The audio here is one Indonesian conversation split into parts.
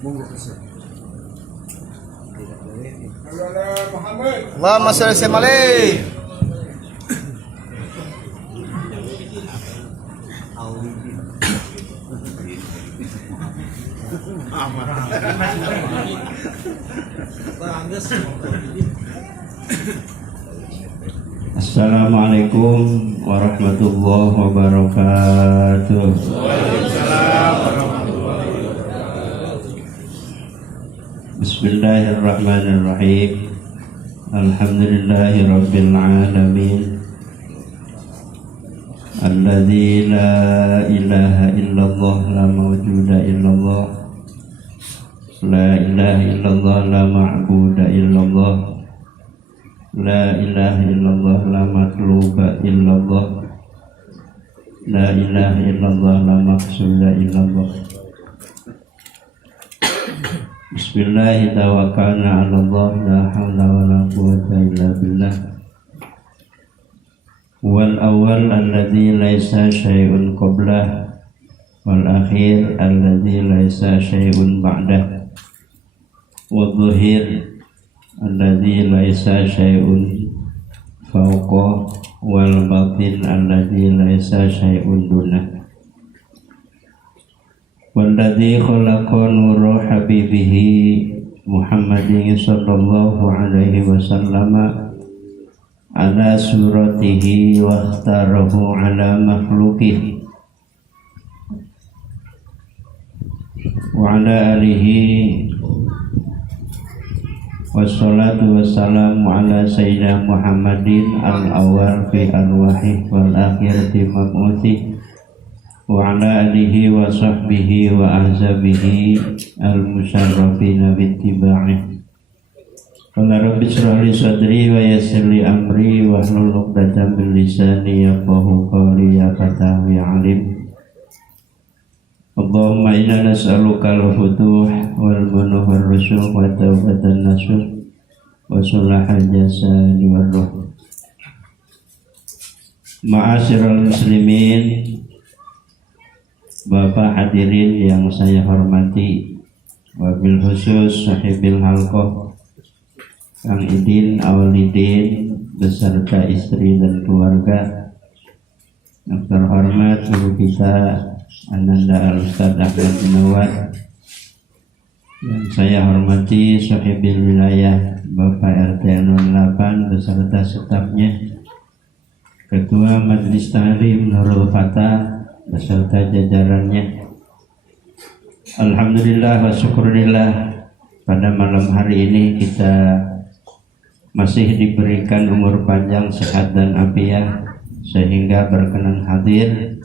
Allahumma shalli ala Muhammad. Assalamualaikum warahmatullahi wabarakatuh. Bismillahirrahmanirrahim. Alhamdulillahi rabbil alamin. Alladzi la ilaha illallah la mawjuda illallah. La ilaha illallah la ma'buda illallah. La ilaha illallah la matluba illallah. La ilaha illallah la maqsuda illallah. Bismillah tawakkalna 'ala Allah la haula wala quwwata illa billah. Wal awwal alladzi laisa syai'un qablah wal akhir alladzi laisa syai'un ba'dah. Wal dhahir alladzi laisa syai'un fawqa wal batin alladzi laisa syai'un dunah. Walladzi khalaqa nura habibihi Muhammadin sallallahu alaihi wasallam ala suratihi wa ikhtarahu ala makhluqihi wa ala alihi wassalatu wassalamu ala sayyidina Muhammadin al-awwal fi arwahi wal akhirati mab'uthi wa ala alihi wa sahbihi wa ahzabihi al-musharrafina bittiba'i. Qala rabbi shrah li sadri wa yassir li amri wa hlul 'uqdatam min lisani yafqahu qawli ya fatahu ya alim. Allahumma inna nas'aluka al-futuh wal manuh wal rusuh wa tawbatan nasuh wa sulahal jasadi wal ruh. Ma'asyiral muslimin, Bapak hadirin yang saya hormati, wabil khusus sahibil halqah Kang Idin, Awalidin beserta istri dan keluarga, yang terhormat guru kita Ananda Al-Ustaz Ahmad Munawwar, yang saya hormati sahibil wilayah Bapak RT 08 beserta stafnya, Ketua Majelis Ta'lim Nurul Fatah beserta jajarannya. Alhamdulillah wa syukurillah, pada malam hari ini kita masih diberikan umur panjang, sehat dan afiat sehingga berkenan hadir.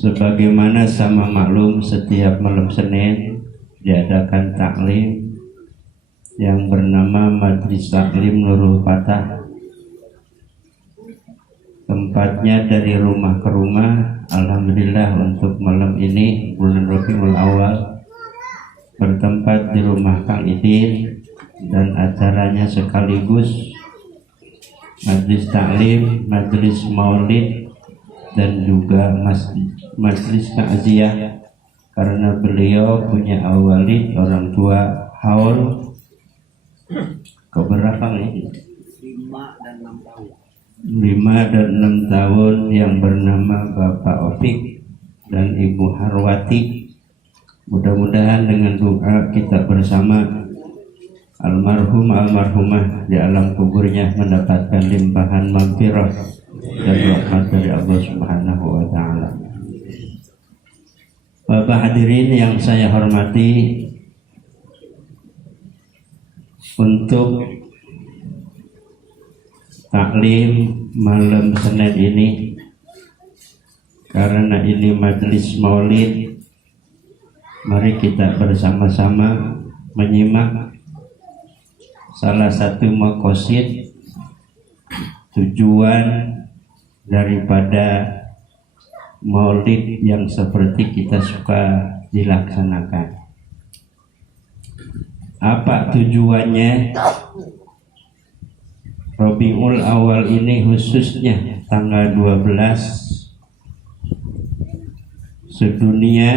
Sebagaimana sama maklum, setiap malam Senin diadakan taklim yang bernama Majelis Taklim Nurul Fatah. Tempatnya dari rumah ke rumah. Alhamdulillah untuk malam ini bulan Rabiul Awal bertempat di rumah Kang Idin, dan acaranya sekaligus majelis taklim, majelis maulid, dan juga majelis takziah, karena beliau punya awalid, orang tua haul keberapa ini? 5 dan 6 tahun yang bernama Bapak Opik dan Ibu Harwati. Mudah-mudahan dengan doa kita bersama, almarhum almarhumah di alam kuburnya mendapatkan limpahan maghfirah dan rahmat dari Allah Subhanahu wa taala. Bapak hadirin yang saya hormati, untuk taklim malam Senin ini, karena ini majelis maulid, mari kita bersama-sama menyimak salah satu maqasid, tujuan daripada maulid yang seperti kita suka dilaksanakan. Apa tujuannya? Rabiul Awal ini khususnya tanggal 12 sedunia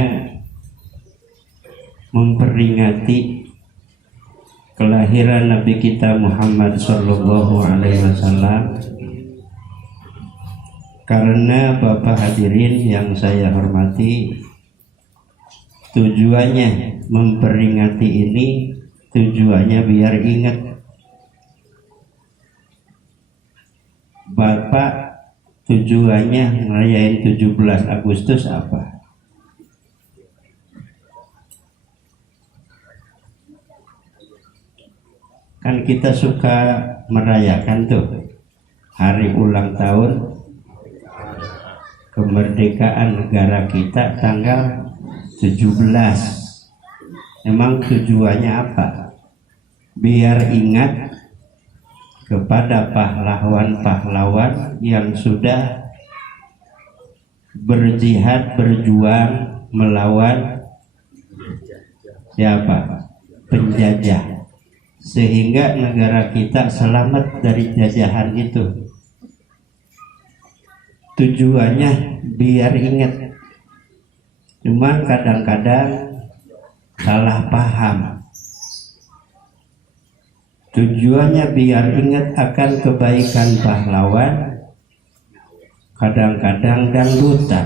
memperingati kelahiran Nabi kita Muhammad Sallallahu Alaihi Wasallam. Karena Bapak hadirin yang saya hormati, tujuannya memperingati ini tujuannya biar ingat Bapak, tujuannya ngerayain 17 Agustus apa? Kan kita suka merayakan tuh hari ulang tahun kemerdekaan negara kita tanggal 17. Emang tujuannya apa? Biar ingat kepada pahlawan-pahlawan yang sudah berjihad, berjuang melawan siapa? Penjajah, sehingga negara kita selamat dari jajahan itu. Tujuannya biar ingat. Cuman kadang-kadang salah paham. Tujuannya biar ingat akan kebaikan pahlawan, kadang-kadang dangdutan.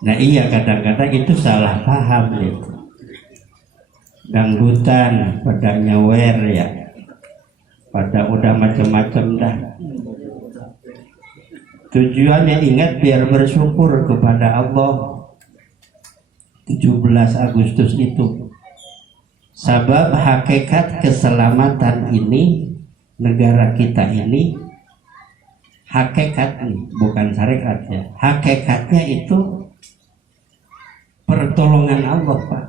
Nah iya, kadang-kadang itu salah paham gitu. Dangdutan pada nyawer ya, pada udah macam-macam dah. Tujuannya ingat biar bersyukur kepada Allah. 17 Agustus itu sebab hakikat keselamatan ini negara kita ini, hakikat nih, bukan syariatnya. Hakikatnya itu pertolongan Allah, Pak.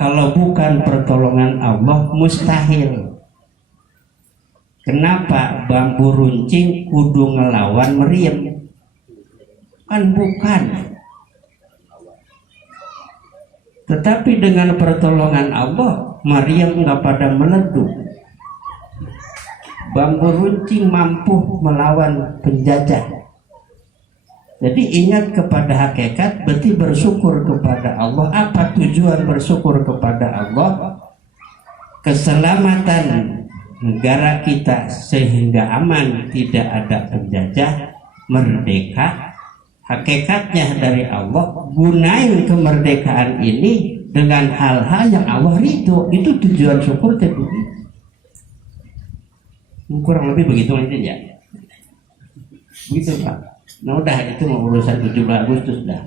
Kalau bukan pertolongan Allah mustahil. Kenapa bambu runcing kudu ngelawan meriam? Kan bukan. Tetapi dengan pertolongan Allah, meriam nggak pada meleduk. Bambu runcing mampu melawan penjajah. Jadi ingat kepada hakikat, berarti bersyukur kepada Allah. Apa tujuan bersyukur kepada Allah? Keselamatan negara kita sehingga aman, tidak ada penjajah, merdeka. Hakikatnya dari Allah. Gunain kemerdekaan ini dengan hal-hal yang Allah ridho. Itu tujuan syukur jadi. Kurang lebih begitu nanti ya. Begitu Pak. Nah udah itu mau urusan 17 Agustus dah.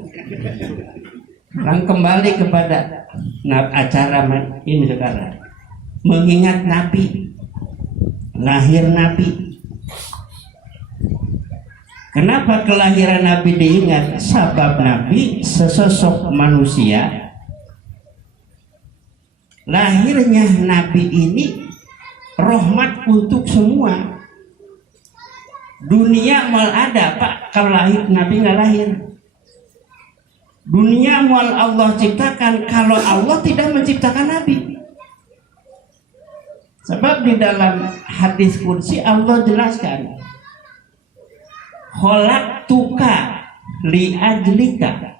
Sekarang kembali kepada acara ini sekarang. Mengingat Nabi, lahir Nabi. Kenapa kelahiran Nabi diingat? Sebab Nabi sesosok manusia. Lahirnya Nabi ini rahmat untuk semua. Dunia mal ada Pak, kalau lahir Nabi nggak lahir. Dunia mal Allah ciptakan, kalau Allah tidak menciptakan Nabi. Sebab di dalam hadis qudsi Allah jelaskan, khalaqtuka li ajlika.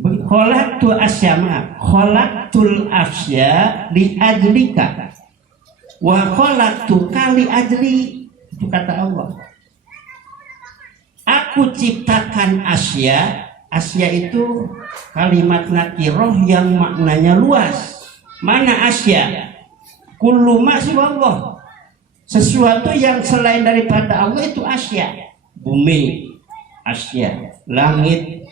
Khalaqtu asyama, khalaqtul asya li ajlika. Wa khalaqtuka li ajli. Itu kata Allah. Aku ciptakan asya. Asya itu kalimat nakiroh yang maknanya luas. Mana asya? Kullu ma siwallah. Sesuatu yang selain daripada Allah itu asya. Bumi asya, langit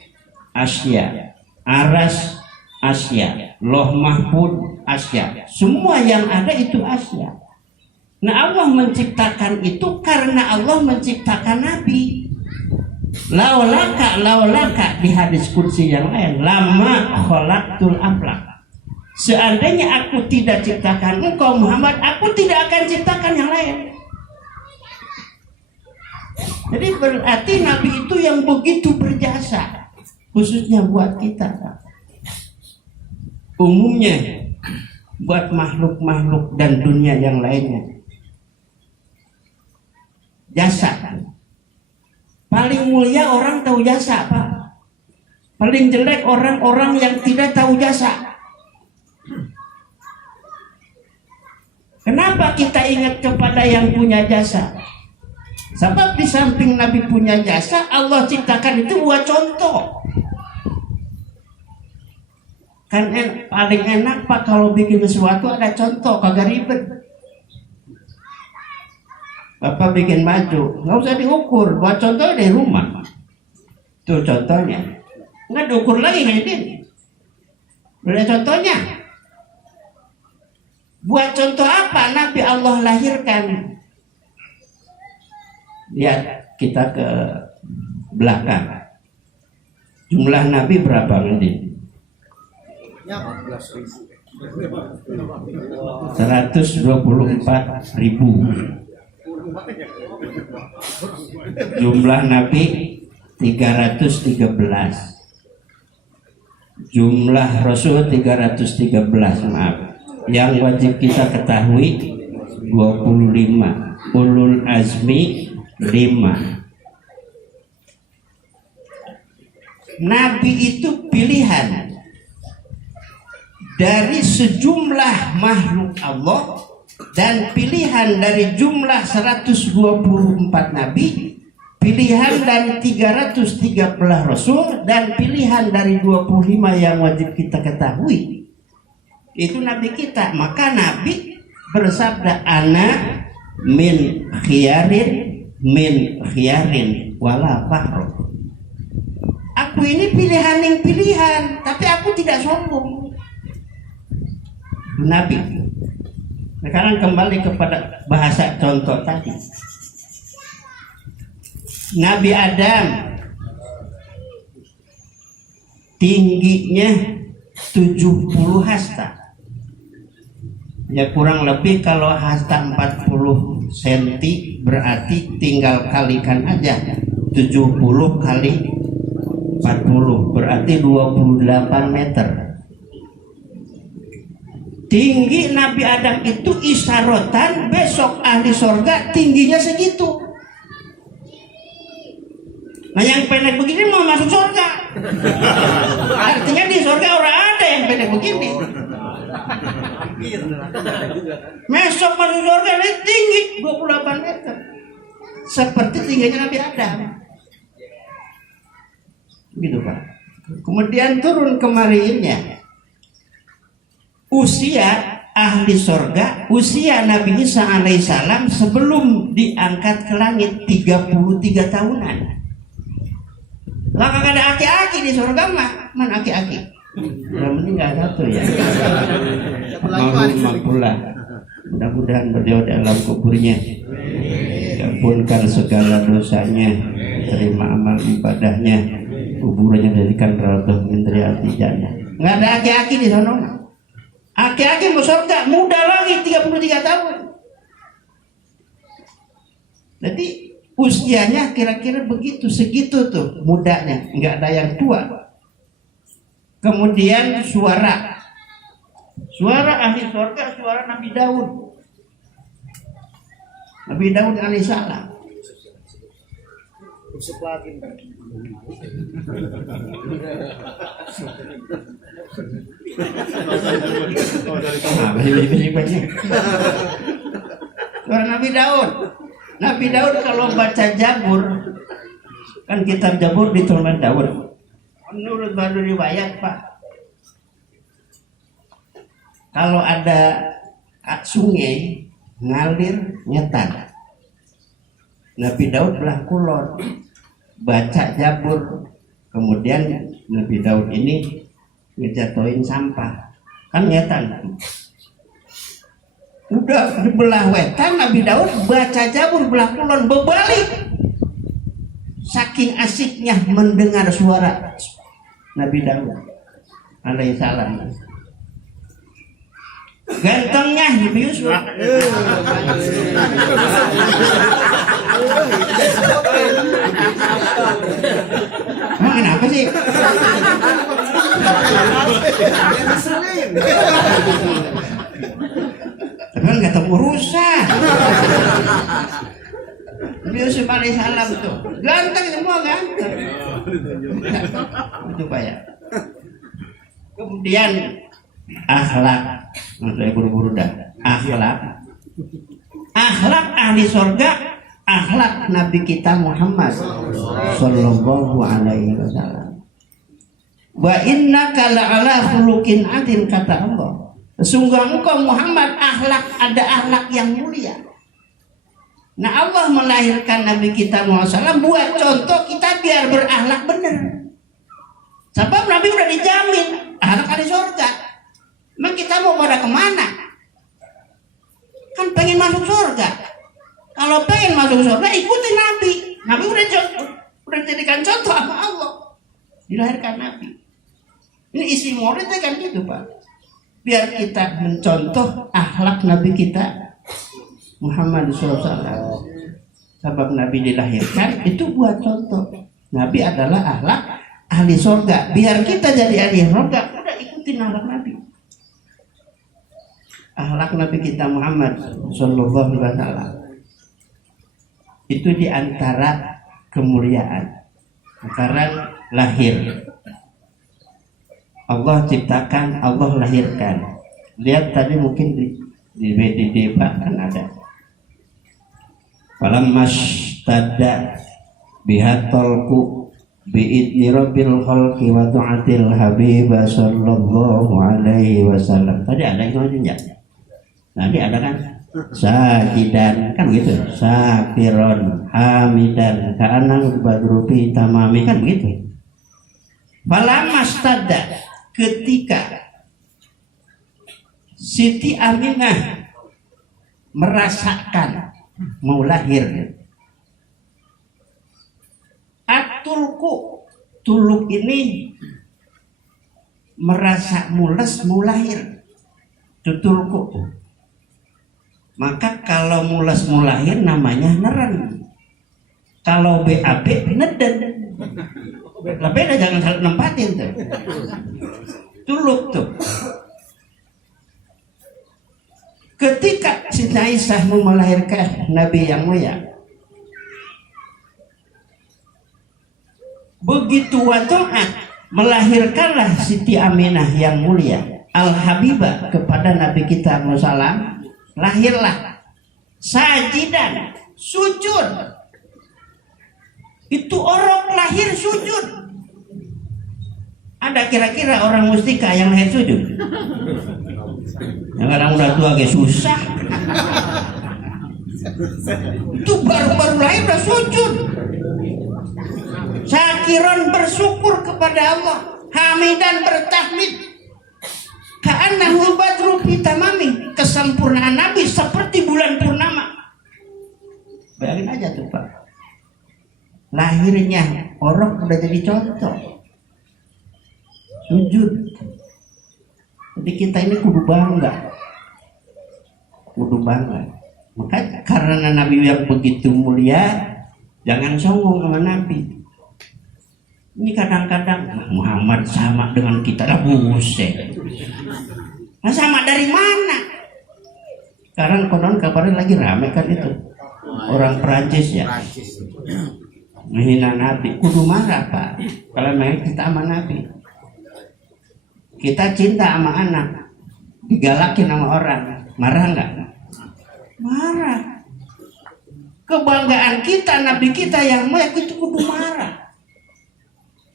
asya, aras asya, loh mahfud asya. Semua yang ada itu asya. Nah Allah menciptakan itu karena Allah menciptakan Nabi. Laulaka di hadis qudsi yang lain, lama khalaqtul aflaq. Seandainya aku tidak ciptakan engkau Muhammad, aku tidak akan ciptakan yang lain. Jadi berarti Nabi itu yang begitu berjasa, khususnya buat kita. Umumnya buat makhluk-makhluk dan dunia yang lainnya. jasa. Paling mulia orang tahu jasa, Pak. Paling jelek orang-orang yang tidak tahu jasa. Kenapa kita ingat kepada yang punya jasa? Sebab di samping Nabi punya jasa, Allah ciptakan itu buat contoh. Kan paling enak Pak kalau bikin sesuatu ada contoh, kagak ribet. Bapak bikin baju, nggak usah diukur, buat contoh dari rumah. Tuh contohnya, nggak diukur lagi kayak ini. Udah contohnya. Buat contoh apa Nabi Allah lahirkan? Lihat kita ke belakang. Jumlah Nabi berapa nanti? 124.000. Jumlah Nabi 313. Jumlah Rasul 313, maaf. Yang wajib kita ketahui 25. Ulul azmi 5. Nabi itu pilihan dari sejumlah makhluk Allah, dan pilihan dari jumlah 124 nabi, pilihan dari 313 rasul, dan pilihan dari 25 yang wajib kita ketahui. Itu nabi kita. Maka nabi bersabda, ana min khiyarin wala fakhru. Aku ini pilihan yang pilihan, tapi aku tidak sombong. Nabi. Sekarang kembali kepada bahasa contoh tadi. Nabi Adam tingginya 70 hasta. Ya kurang lebih kalau hasta 40 cm berarti tinggal kalikan aja. 70 kali 40 berarti 28 meter. Tinggi Nabi Adam itu isyarotan besok ahli sorga tingginya segitu. Nah yang pendek begini mau masuk sorga. Artinya di sorga orang ada yang pendek begini. Besok masuk sorga ini tinggi 28 meter. Seperti tingginya Nabi Adam. Gitu Pak. Kemudian turun kemarinya. Usia ahli sorga, usia Nabi Isa alaihissalam sebelum diangkat ke langit 33 tahunan. Lah kagak ada aki-aki di sorga mah, mana aki-aki? Udah meninggal satu ya. Maafullah. Mudah-mudahan beliau dalam kuburnya diampunkan segala dosanya, terima amal ibadahnya, kuburnya jadikan raudhah min riyadhil jannah. Nggak ada aki-aki di sana. Aki-aki mau surga muda lagi 33 tahun. Jadi usianya kira-kira begitu, segitu tuh mudanya, nggak ada yang tua. Kemudian suara ahli surga, suara Nabi Daud. Nabi Daud alaihissalam. Suara Nabi Daud. Nabi Daud kalau baca Jabur, kan kitab Jabur diturunkan Daud. Menurut baru riwayat Pak, kalau ada sungai ngalir nyetan, Nabi Daud belah kulon baca Jabur. Kemudian Nabi Daud ini ngejatoin sampah, kan nyetan. Udah di belah wetan, Nabi Daud baca Jabur belah kulon berbalik. Saking asiknya mendengar suara Nabi Daud alaihissalam. Gantengnya Nabi Yusuf. Kenapa sih? Tapi kan gak tahu urusan. Nabi Yusuf alaihissalam tuh ganteng, semua ganteng. Itu Pak ya. Kemudian akhlak, saya buru-buru dah. Akhlak ahli surga, akhlak Nabi kita Muhammad sallallahu alaihi wasallam. Wa innaka la'ala khuluqin adzim, kata Allah. Sesungguh engkau Muhammad ada akhlak yang mulia. Nah, Allah melahirkan Nabi kita Muhammad SAW buat contoh kita biar berakhlak benar. Sebab Nabi udah dijamin akhlak ahli surga. Emang kita mau pada kemana? Kan pengen masuk surga. Kalau pengen masuk surga ikuti Nabi. Nabi udah jadikan contoh sama Allah. Dilahirkan Nabi. Ini isi muridnya kan gitu Pak. Biar kita mencontoh akhlak Nabi kita Muhammad SAW. Sebab Nabi dilahirkan itu buat contoh. Nabi adalah akhlak ahli surga. Biar kita jadi ahli surga, udah ikutin akhlak Nabi. Akhlak Nabi kita Muhammad SAW itu diantara kemuliaan, antara lahir. Allah ciptakan, Allah lahirkan. Lihat tadi mungkin di debat kan ada. Falammas tada bihatolku biidni rabbil khalqi wa tu'atil habibah sallallahu alaihi wasallam. Tadi ada yang ngomongnya. Nanti ada kan sajidan kan gitu, sakiron hamidan ka'anam badrupi tamami kan begitu. Falammas tada, ketika Siti Aminah merasakan mau lahir, atulku, tuluk ini merasa mules mau lahir, tutulku. Maka kalau mules mau lahir namanya neren. Kalau BAB neden. Beda, jangan salah nempatin tuh. Tuluk tuh. Ketika Siti Aisyah mau melahirkan Nabi yang mulia, begitu watoat melahirkanlah Siti Aminah yang mulia Al-Habibah kepada Nabi kita Muhammad, lahirlah sajidan, sujud. Itu orang lahir sujud. Ada kira-kira orang mustika yang lahir sujud? Yang kadang udah tua kayak susah. Itu baru-baru lahir udah sujud. Syakiron bersyukur kepada Allah, hamidan bertahmid. Ka'annahu badru fi tamami, kesempurnaan Nabi seperti bulan purnama. Bayangin aja tuh Pak. Lahirnya orang udah jadi contoh. Sujud. Jadi kita ini kudu bangga. Maka karena Nabi yang begitu mulia, jangan sombong sama Nabi. Ini kadang-kadang Muhammad sama dengan kita, lah buset. Nah, sama dari mana? Sekarang konon kabarnya lagi rame kan itu. Orang Perancis ya. Menghina Nabi, kudu marah Pak. Kalau memang kita sama Nabi. Kita cinta sama anak, digalakin sama orang, marah nggak? Marah. Kebanggaan kita, Nabi kita yang mulia itu kudu marah.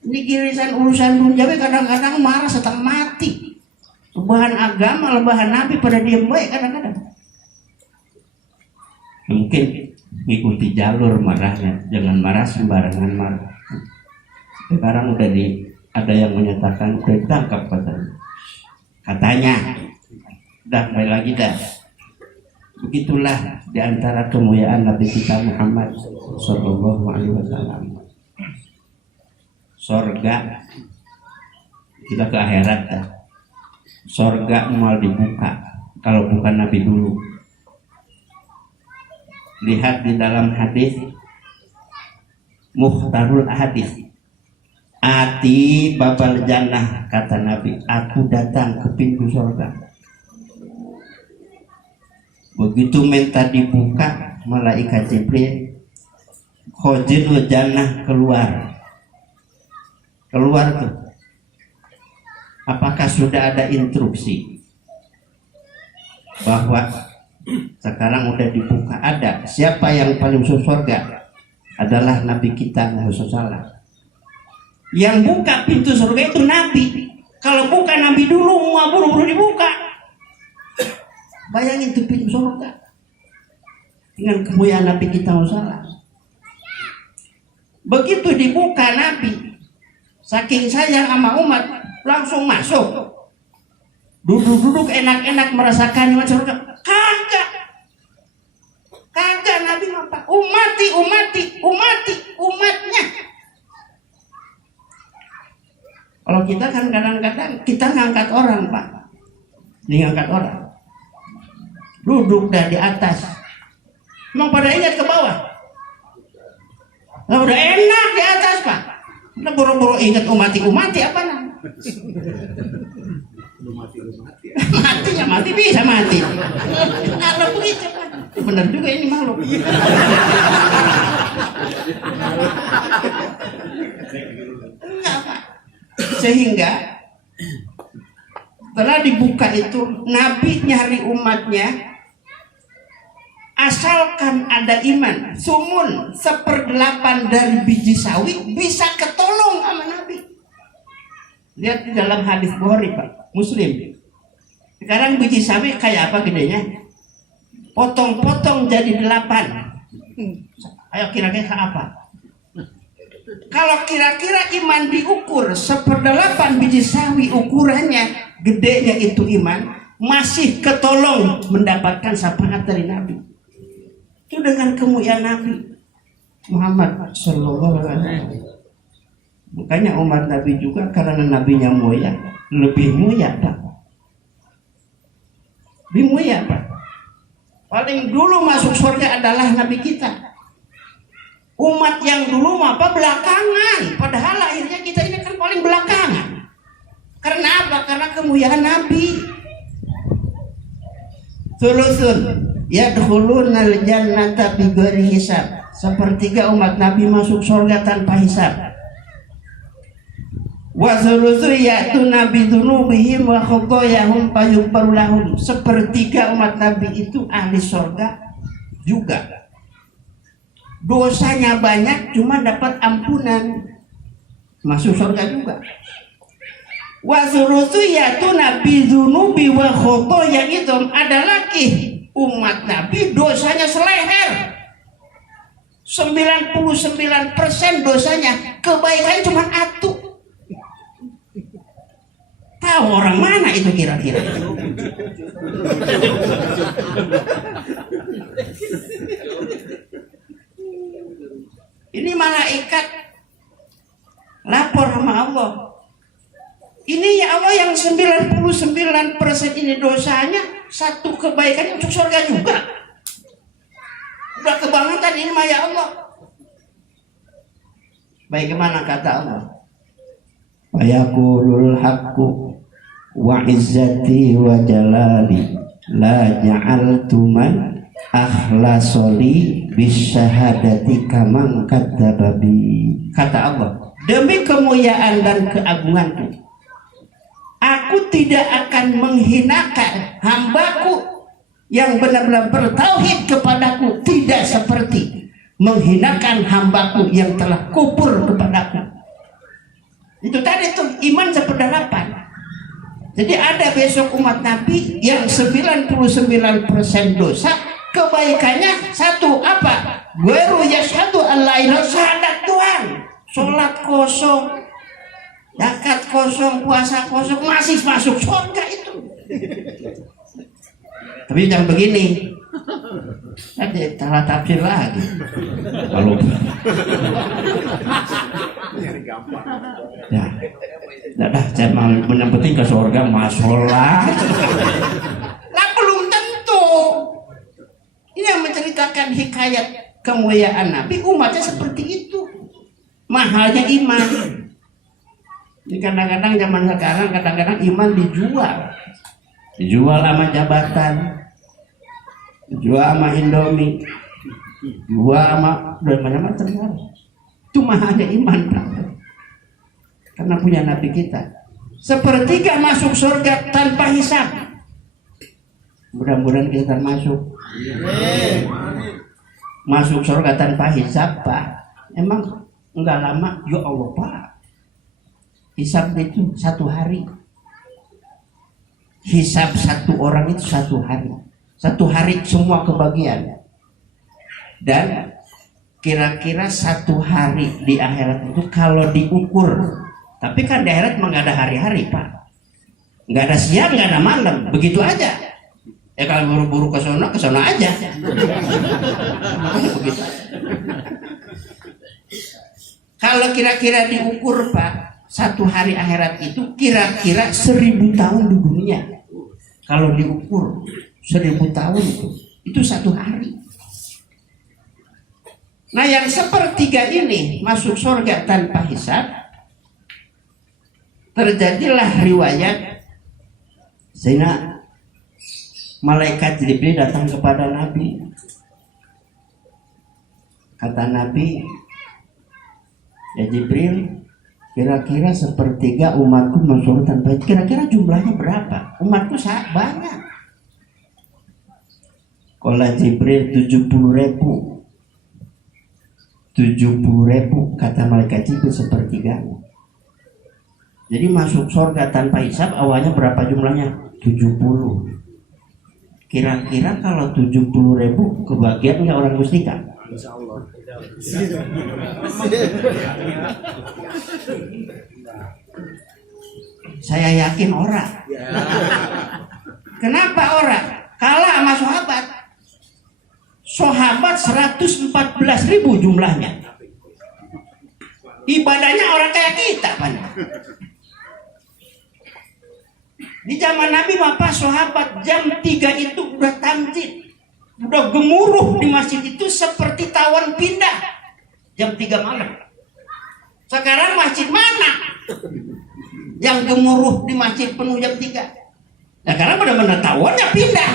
Ini girisan urusan dunia kadang-kadang marah setengah mati. Lebahan agama, lebahan Nabi pada diem baik kadang-kadang. Mungkin ngikuti jalur marahnya, jangan marah sembarangan marah. Sekarang udah ada yang menyatakan udah ditangkap katanya. Dah baik lagi dah. Begitulah diantara kemuliaan Nabi kita Muhammad Sallallahu Alaihi Wasallam. Sorga, kita ke akhirat dah. Sorga mau dibuka kalau bukan Nabi dulu. Lihat di dalam hadis Mukhtarul Hadis, Ati babal jannah, kata Nabi, aku datang ke pintu surga. Begitu minta dibuka, malaikat Jibril khazanul jannah keluar tuh. Apakah sudah ada instruksi bahwa sekarang udah dibuka? Ada. Siapa yang paling masuk surga? Adalah Nabi kita Rasulullah. Yang buka pintu surga itu Nabi. Kalau bukan Nabi dulu, mau buru-buru dibuka. Bayangin itu pintu surga dengan kemuliaan Nabi kita Rasulullah. Begitu dibuka Nabi, saking sayang sama umat, langsung masuk. Duduk-duduk enak-enak merasakan nikmat surga. Kagak Nabi apa? Umatnya. Kalau kita kan kadang-kadang kita ngangkat orang, Pak. Ngangkat orang. Duduk dah di atas. Emang pada ingat ke bawah? Lah udah enak di atas, Pak. Udah buru-buru ingat umati apa nah? Mati bisa mati. Kalau begitu kan. Benar juga ini makhluk. Enggak, Pak. Sehingga setelah dibuka itu Nabi nyari umatnya, asalkan ada iman, sumun 1/8 dari biji sawi bisa ketolong sama Nabi. Lihat di dalam hadis Bukhari, Pak, Muslim. Sekarang biji sawi kayak apa gedenya? Potong-potong jadi 8. Ayo kira-kira apa? Kalau kira-kira iman diukur 1/8 biji sawi ukurannya, gedenya itu iman, masih ketolong mendapatkan syafaat dari Nabi. Itu dengan kemuliaan Nabi Muhammad Sallallahu Alaihi Wasallam. Makanya umat Nabi juga karena Nabinya mulia, lebih mulia, Pak. Lebih mulia, Pak. Paling dulu masuk surga adalah Nabi kita. Umat yang dulu apa belakangan. Padahal akhirnya kita ini kan paling belakangan. Karena apa? Karena kemuliaan Nabi. Thuluthun yadkhulunal jannata bighairi hisab. 1/3 umat Nabi masuk surga tanpa hisab. Wa thuluthu ya'tuna bidunubihim wa khotoyahum fayughfaru lahum. 1/3 umat Nabi itu ahli surga juga. Dosanya banyak cuma dapat ampunan, masuk surga juga. Wa thuluthu ya'tuna bidunubi wa khotoyahum. Ada lagi umat Nabi dosanya seleher. 99% dosanya, kebaikannya cuma atu. Tahu orang mana itu kira-kira? Ini malaikat lapor sama Allah. Ini ya Allah yang 99% ini dosanya, satu kebaikannya untuk surga juga. Udah kebangetan ini mah ya Allah. Bagaimana kata Allah? Wa yaqulul haqqu wa izzati wa jalali la ja'altu man akhlasoli bisyahadati kaman kadzababi. Kata Allah, demi kemuliaan dan keagunganku, aku tidak akan menghinakan hambaku yang benar-benar bertauhid kepadaku, tidak seperti menghinakan hambaku yang telah kufur kepadaku. Itu tadi tuh iman 1/8. Jadi ada besok umat Nabi yang 99% dosa, kebaikannya satu apa? Ghairu yashhadu alla ilaha syahadat Tuhan. Salat kosong, zakat kosong, puasa kosong, masih masuk surga itu. Tapi jangan begini. Ada salah tafsir lagi. Kalau ya, dah jangan yang penting ke surga masalah. Lah belum tentu. Ini yang menceritakan hikayat kemuliaan Nabi, umatnya seperti itu. Mahalnya iman. Ini kadang-kadang zaman sekarang kadang-kadang iman dijual sama jabatan, dijual sama Indomie, Dua dan macam-macam. Cuma ada iman, karena punya Nabi kita. Sepertiga masuk surga tanpa hisab. Mudah-mudahan kita masuk. Masuk surga tanpa hisab, Pak. Emang enggak lama, ya Allah, Pak. Hisab itu 1 hari. Hisab 1 orang itu 1 hari. 1 hari semua kebagian. Dan kira-kira 1 hari di akhirat itu kalau diukur, tapi kan di akhirat memang nggak ada hari-hari, Pak. Nggak ada siang, nggak ada malam, begitu aja. Kalau buru-buru ke sana aja. Begitu. Kalau kira-kira diukur, Pak, 1 hari akhirat itu kira-kira 1000 tahun di dunia. Kalau diukur 1000 tahun itu 1 hari. Nah, yang sepertiga ini masuk surga tanpa hisab. Terjadilah riwayat sehingga malaikat Jibril datang kepada Nabi. Kata Nabi, ya Jibril, kira-kira sepertiga umatku masuk tanpa hisab. Kira-kira jumlahnya berapa? Umatku sangat banyak. Kalau Jibril 70.000. 70.000 kata malaikat Jibril sepertiga. Jadi masuk surga tanpa hisab awalnya berapa jumlahnya? 70. Kira-kira kalau 70.000 kebagian nggak orang mustika? Insya Allah. Saya yakin orang. Kenapa orang? Kalah sama sahabat. Sahabat 114.000 jumlahnya. Ibadahnya orang kayak kita, Pak. Di zaman Nabi Bapak sahabat jam 3 itu udah tamjid, udah gemuruh di masjid itu seperti tawon pindah jam 3 malam. Sekarang masjid mana yang gemuruh di masjid penuh jam 3? Nah, karena benar-benar tawonnya pindah.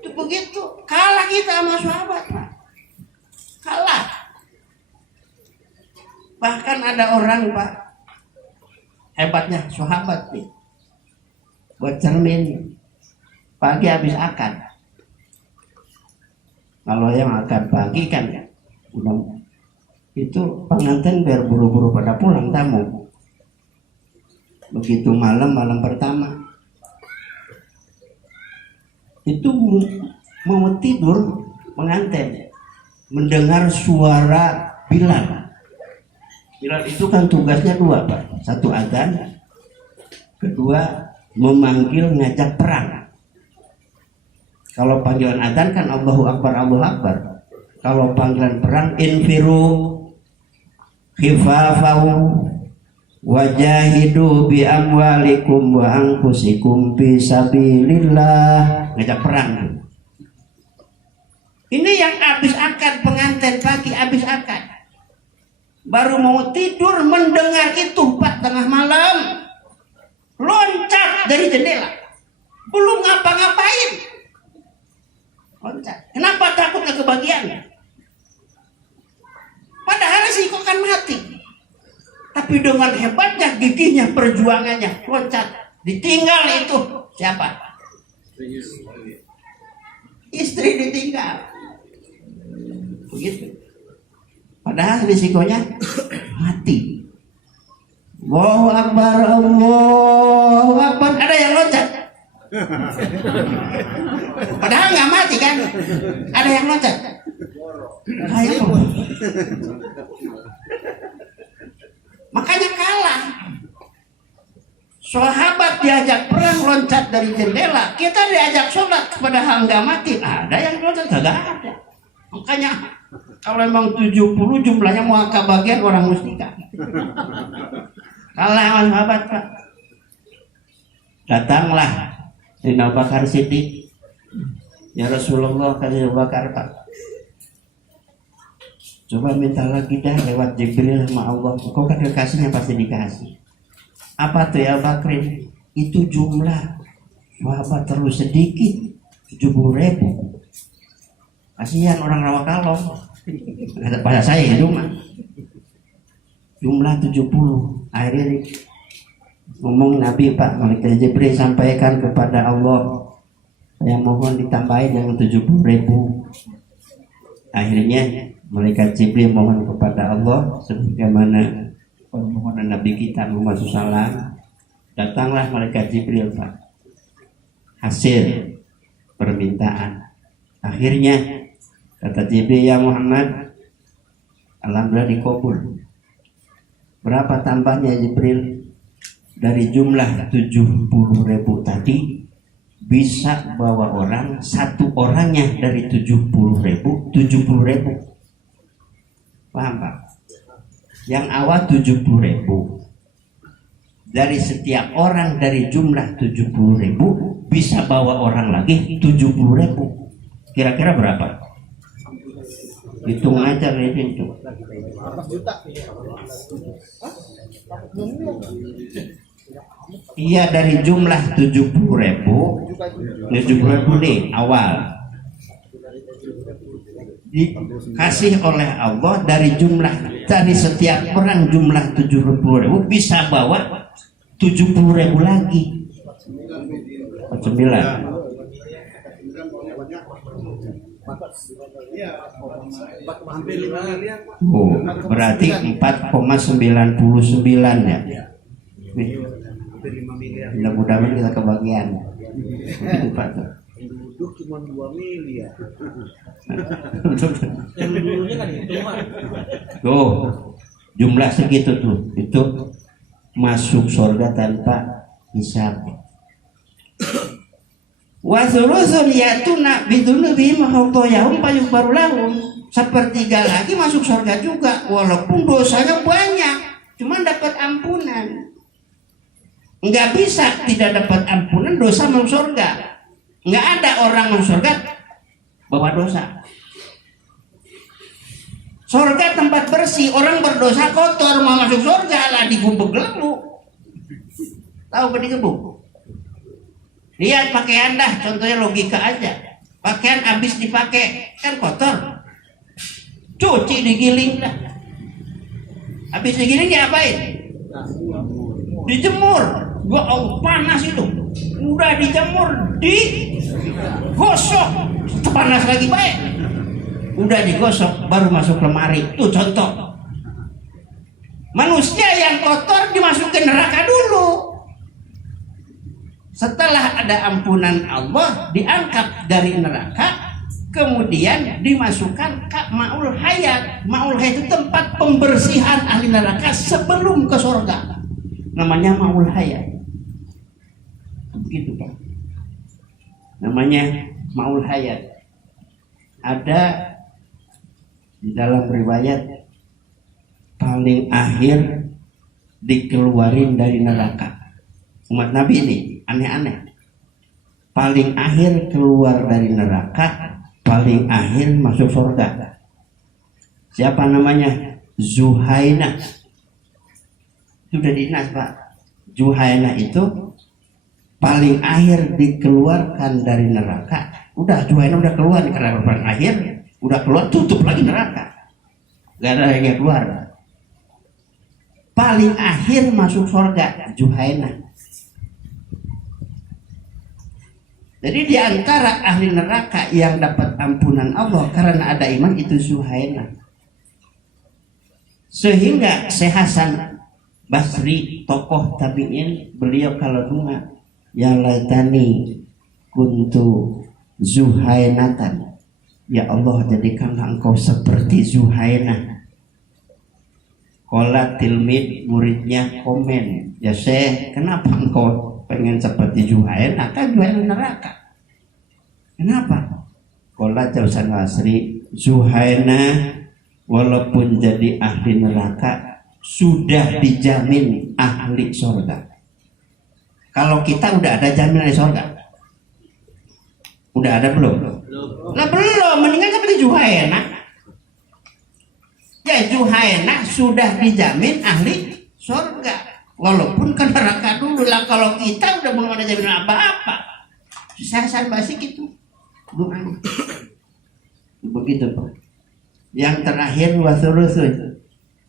Itu begitu. Kalah kita sama sahabat, Pak. Kalah. Bahkan ada orang, Pak, hebatnya sahabat nih, buat cermin pagi habis akad. Kalau yang akad pagi kan udah itu pengantin biar buru-buru pada pulang tamu. Begitu malam pertama itu mau tidur pengantin mendengar suara Bilal. Bilal itu kan tugasnya 2, Pak. 1 adzan, kedua memanggil ngajak perang. Kalau panggilan adzan kan Allahu Akbar, Allahu Akbar. Kalau panggilan perang infiru khifafahu wajahidu bi amwalikum wa anfusikum fi sabilillah. Ngajak perang. Ini yang habis akad pengantin pagi habis akad. Baru mau tidur mendengar itu, Pak, tengah malam. Loncat dari jendela. Belum ngapa-ngapain. Loncat. Kenapa takut ke kebagian? Padahal risiko kan mati. Tapi dengan hebatnya, gigihnya, perjuangannya, loncat. Ditinggal itu siapa? Istri ditinggal. Begitu. Padahal risikonya mati. Allahu Akbar, Allahu Akbar. Ada yang loncat. Padahal nggak mati kan? Ada yang loncat. Makanya kalah. Sahabat diajak perang loncat dari jendela, kita diajak sholat padahal nggak mati. Ada yang loncat, nggak ada. Makanya kalau memang 70 jumlahnya mau kebagian orang mustika. Kalah sama sahabat, Pak. Datanglah Sayyidina Abu Bakar Siddiq. Ya Rasulullah, kata Abu Bakar, Pak, coba minta lagi dah lewat Jibril sama Allah. Kau kan dikasihnya pasti dikasih. Apa tuh ya Bakrin? Itu jumlah sahabat terlalu sedikit. 70.000. Kasihan orang Rawakalong. Kata bahasa saya itu mah. Jumlah 70. Akhirnya ngomong Nabi, Pak, malaikat Jibril sampaikan kepada Allah, saya mohon ditambahin yang 70.000. Akhirnya malaikat Jibril mohon kepada Allah sebagaimana permohonan Nabi kita Muhammad SAW. Datanglah malaikat Jibril, Pak. Hasil permintaan. Akhirnya kata Jibril, ya Muhammad, alhamdulillah dikabul. Berapa tambahnya Jibril? Dari jumlah 70.000 tadi bisa bawa orang, satu orangnya dari 70.000. Paham Pak? Yang awal 70.000. Dari setiap orang dari jumlah 70.000 bisa bawa orang lagi 70.000. Kira-kira berapa? Hitung aja itu. Iya, dari jumlah 70.000 nih awal dikasih oleh Allah dari setiap orang jumlah 70.000 bisa bawa 70.000 lagi. 9. Oh, berarti 4,99 ya. Mudah-mudahan kita kebagian. Itu Pak. Penduduk cuma 2 miliar. Yang dulunya kan itu mah. Tuh, jumlah segitu tuh. Itu masuk surga tanpa hisab. Wa thuluthun yatuna bidunubihim khatayahum fayughfaru lahum. Sepertiga lagi masuk surga juga walaupun dosanya banyak, cuma dapat ampunan. Enggak bisa tidak dapat ampunan dosa masuk surga. Enggak ada orang masuk surga bawa dosa. Surga tempat bersih, orang berdosa kotor mau masuk surga lah digubuk lelu. Tahu apa digebuk? Lihat pakaian dah, contohnya logika aja. Pakaian habis dipakai kan kotor. Cuci digiling dah. Habis digiling diapain? Dijemur. Gua panas itu. Udah dijemur, digosok. Panas lagi baik. Udah digosok baru masuk lemari. Itu contoh. Manusia yang kotor dimasukin neraka dulu. Setelah ada ampunan Allah, diangkat dari neraka, kemudian dimasukkan ke Ma'ul Hayat. Ma'ul Hayat itu tempat pembersihan ahli neraka sebelum ke surga. Namanya Ma'ul Hayat. Begitu Pak. Namanya Ma'ul Hayat. Ada di dalam riwayat paling akhir dikeluarin dari neraka. Umat Nabi ini aneh-aneh. Paling akhir keluar dari neraka, paling akhir masuk surga. Siapa namanya? Zuhaina. Sudah dinas Pak. Zuhaina itu paling akhir dikeluarkan dari neraka. Udah Zuhaina udah keluar karena paling akhir, udah keluar tutup lagi neraka. Gak ada yang keluar. Paling akhir masuk surga Zuhaina. Jadi di antara ahli neraka yang dapat ampunan Allah karena ada iman itu Zuhaina. Sehingga Syekh Hasan Basri, tokoh tabi'in, beliau kalau doa, ya laitani kuntu Zuhainatan. Ya Allah, jadikanlah engkau seperti Zuhaina. Qala tilmid, muridnya komen, ya Syekh, kenapa engkau pengen seperti Zuhaina? Kan Zuhaina neraka. Kenapa? Qala Hasan Basri, Zuhaina walaupun jadi ahli neraka sudah dijamin ahli surga. Kalau kita udah ada jaminan ahli surga? Udah ada belum? Nah belum, mendingan seperti Zuhaina. Ya Zuhaina sudah dijamin ahli surga. Walaupun ke neraka dulu lah. Kalau kita udah belum ada jaminan apa-apa. Hasan Basri gitu. doanya. Begitu Pak. Yang terakhir wasulusun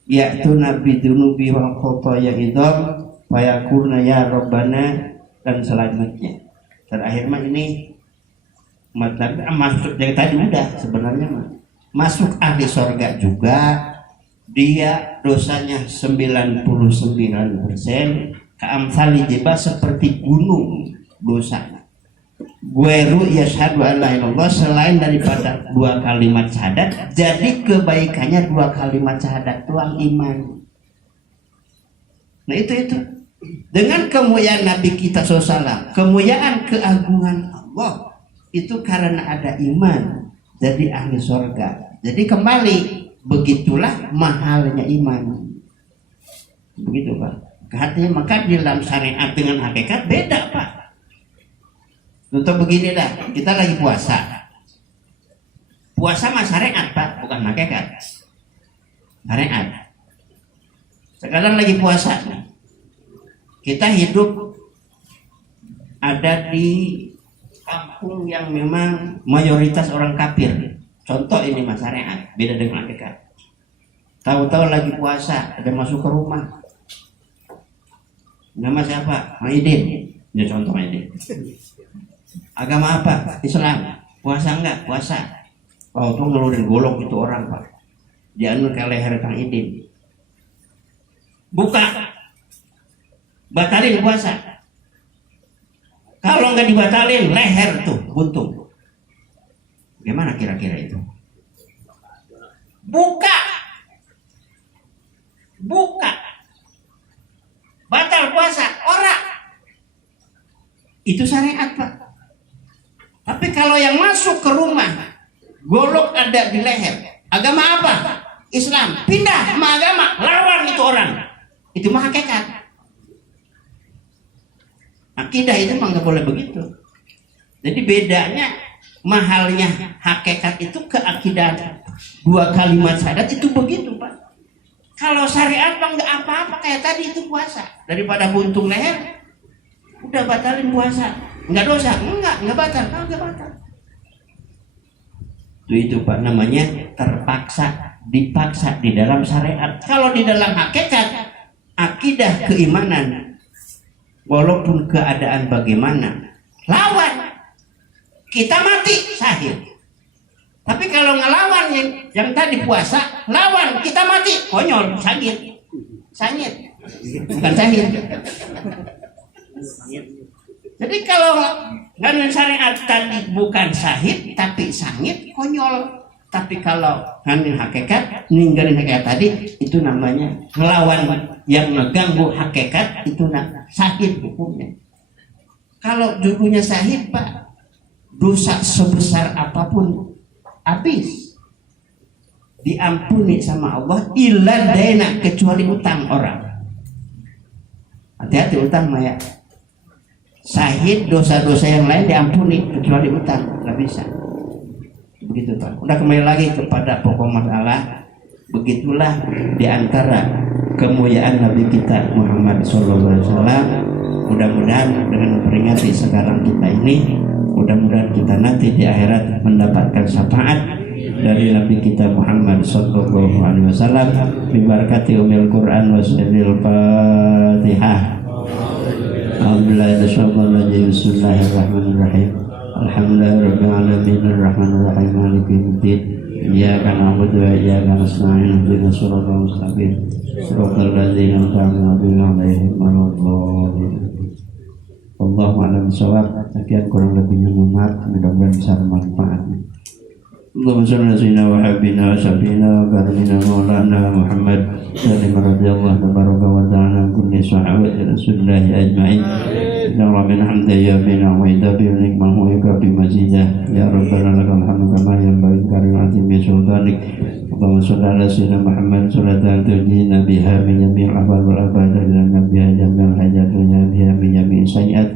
yaitu nabi dunubi wal khotoya idham fayakurna ya Rabbana dan selanjutnya. Terakhir mah ini masuk yang tadi udah sebenarnya mah masuk ahli surga juga, dia dosanya 99%, keamsali jeba seperti gunung dosanya. Gueru yashhadu an la ilaha illallah, selain daripada 2 kalimat syahadat, jadi kebaikannya 2 kalimat syahadat doang iman. Nah itu dengan kemuliaan Nabi kita SAW, kemuliaan keagungan Allah itu karena ada iman, jadi ahli surga. Jadi kembali, begitulah mahalnya iman. Begitu Pak. Artinya maka di dalam syariat dengan hakikat beda Pak. Untuk begini dah, kita lagi puasa. Puasa mah syariat Pak, bukan hakikat. Syariat. Sekarang lagi puasa. Kita hidup ada di kampung yang memang mayoritas orang kafir. Contoh ini mas syariat, beda dengan hakikat. Tahu-tahu lagi puasa, ada masuk ke rumah. Nama siapa? Maidin. Ya contoh Maidin. Agama apa? Islam. Puasa enggak? Puasa. Oh tuh ngeluarin golok itu orang Pak. Dia anu ke leher Kang Idin. Buka. Batalin puasa. Kalau enggak dibatalin, leher tuh buntung. Gimana kira-kira itu? Buka. Batal puasa, orang. Itu syariat Pak. Tapi kalau yang masuk ke rumah, golok ada di leher. Agama apa? Islam. Pindah sama agama, lawan itu orang. Itu mah hakikat. Akidah itu mah nggak boleh begitu. Jadi bedanya mahalnya hakikat itu ke akidah 2 kalimat syahadat itu begitu Pak. Kalau syariat mah nggak apa-apa kayak tadi itu puasa. Daripada buntung leher, udah batalin puasa. Enggak dosa, enggak batal, enggak batal. Itu Pak namanya terpaksa, dipaksa di dalam syariat. Kalau di dalam hakikat, akidah keimanan, walaupun keadaan bagaimana, lawan. Kita mati, syahid. Tapi kalau ngelawan yang tadi puasa, lawan, kita mati, konyol, sangit. Bukan syahid. Jadi kalau dengan syariat tadi bukan syahid tapi sangit, konyol. Tapi kalau dengan hakikat, ninggalin hakikat tadi, itu namanya ngelawan yang mengganggu hakikat, itu syahid hukumnya. Kalau judulnya syahid Pak, dosa sebesar apapun habis diampuni sama Allah, illa daina, kecuali utang orang. Hati-hati utang Maya. Syahid dosa-dosa yang lain diampuni kecuali utang, nggak bisa. Begitu Pak. Udah kembali lagi kepada pokok masalah. Begitulah diantara kemuliaan Nabi kita Muhammad SAW. Mudah-mudahan dengan memperingati sekarang kita ini, mudah-mudahan kita nanti di akhirat mendapatkan syafaat dari Nabi kita Muhammad SAW. Bibarakati umil Quran wa sunnil Fatihah. Bismillahirrahmanirrahim. Alhamdulillahirabbil alamin arrahmanir rahim maliki yaumiddin. Iyyaka na'budu wa iyyaka nasta'in ihdinas siratal mustaqim siratal ladzina an'amta 'alaihim ghairil Wallahu a'lam bishawab. Sekian kurang lebihnya mohon maaf, mudah-mudahan bisa bermanfaat. Allahumma shalli ala sayyidina wa habibina wa syafiina wa karimina maulana Muhammad sallallahu radhiyallahu tabaraka wa ta'ala kulli sahabati Rasulullah ajma'in. Ya Rabbil hamdi ya bina wa idabi wa nikmahu wa ikabi mazidah. Ya Rabbana lakal hamdu kama yanbaghi karim azimi sultanik. Allahumma shalli ala sayyidina Muhammad salatan tujina biha min jami'il afal wal abadah dan nabiha jami'il hajat wa biha min jami'is sayyi'at.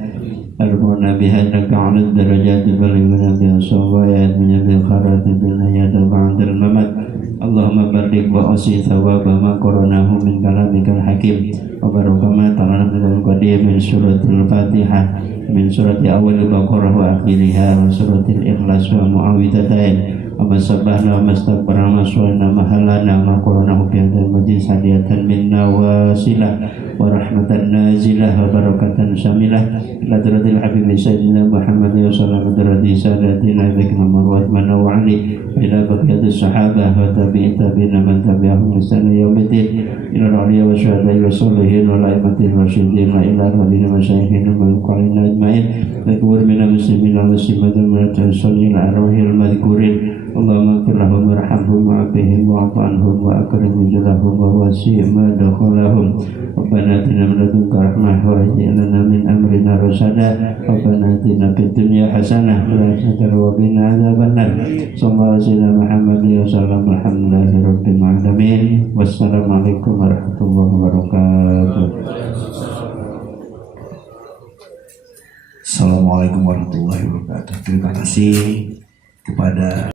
Al-Qur'an bihadaka alad darajati baliguna biha sawayat min jami'il kharati bil hayat wa ba'dal mamat. Allahumma barik badik wa usi thawaba ma qaranahu min kalamikal hakim wa barakama ta'ala min qadim min suratul fatihah min surati awal baqarah wa akhiriha wa suratil ikhlas wa muawwidhatain wa sabbahna wa mastakbarna wa suwana mahalana ma qaranahu bi hadzal majlis hadiyatan minna wa silah wa rahmatan nazilah wa barakatan syamilah ila hadratil habib sayyidina Muhammad wa sallallahu alaihi sadatina bikna marwat mana wa ali ila baqiyatis sahabah wa tabi'in tabi'ina man tabi'ahum ihsan yaumiddin ila alihi wa syuhada'i wa sholihin wa laimatil rasyidin wa ila radina masyayikhin wa qalina ajmain lakur minal muslimin wal muslimat wa tasalli ala arwahil madhkurin Allahumma ighfir lahum warhamhum wa'afihim wa'fu anhum wa akrim nuzulahum wa wasi' madkhalahum Rabbana atina min ladunka rahmah wa hayyi' lana min amrina rasada Rabbana atina fid dunya hasanah wa qina adzabannar sallallahu alaihi Muhammad wa sallam alhamdulillahi rabbil alamin wassalamualaikum warahmatullahi wabarakatuh. Assalamualaikum warahmatullahi wabarakatuh. Terima kasih kepada